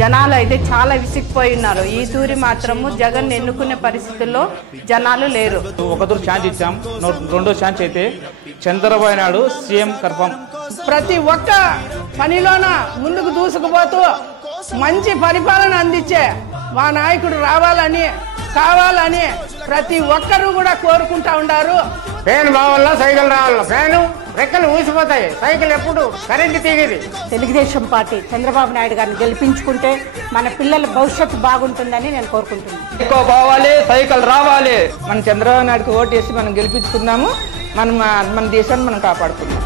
జనాలు అయితే చాలా విసిగిపోయి ఉన్నారు. ఈ తూరి మాత్రము జగన్ ఎన్నుకునే పరిస్థితుల్లో జనాలు లేరు. ఒక తూరు ఛాన్స్ ఇచ్చాం, రెండో ఛాన్స్ అయితే చంద్రబాబు నాయుడు సీఎం కన్ఫర్మ్. ప్రతి ఒక్క పనిలోన ముందుకు దూసుకుపోతూ మంచి పరిపాలన అందించే మా నాయకుడు రావాలని కావాలని ప్రతి ఒక్కరూ కూడా కోరుకుంటా ఉన్నారు. ఫ్యాన్ బావాలా సైకిల్ రావాలా, ఫ్యాను రెక్కలు ఊసిపోతాయి, సైకిల్ ఎప్పుడు కరెంటు తీగేది. తెలుగుదేశం పార్టీ చంద్రబాబు నాయుడు గారిని గెలిపించుకుంటే మన పిల్లల భవిష్యత్తు బాగుంటుందని నేను కోరుకుంటున్నాను. ఎక్కువ పోవాలి, సైకిల్ రావాలి. మన చంద్రబాబు నాయుడుకి ఓటు వేసి మనం గెలిపించుకుందాము, మన దేశాన్ని మనం కాపాడుకుందాం.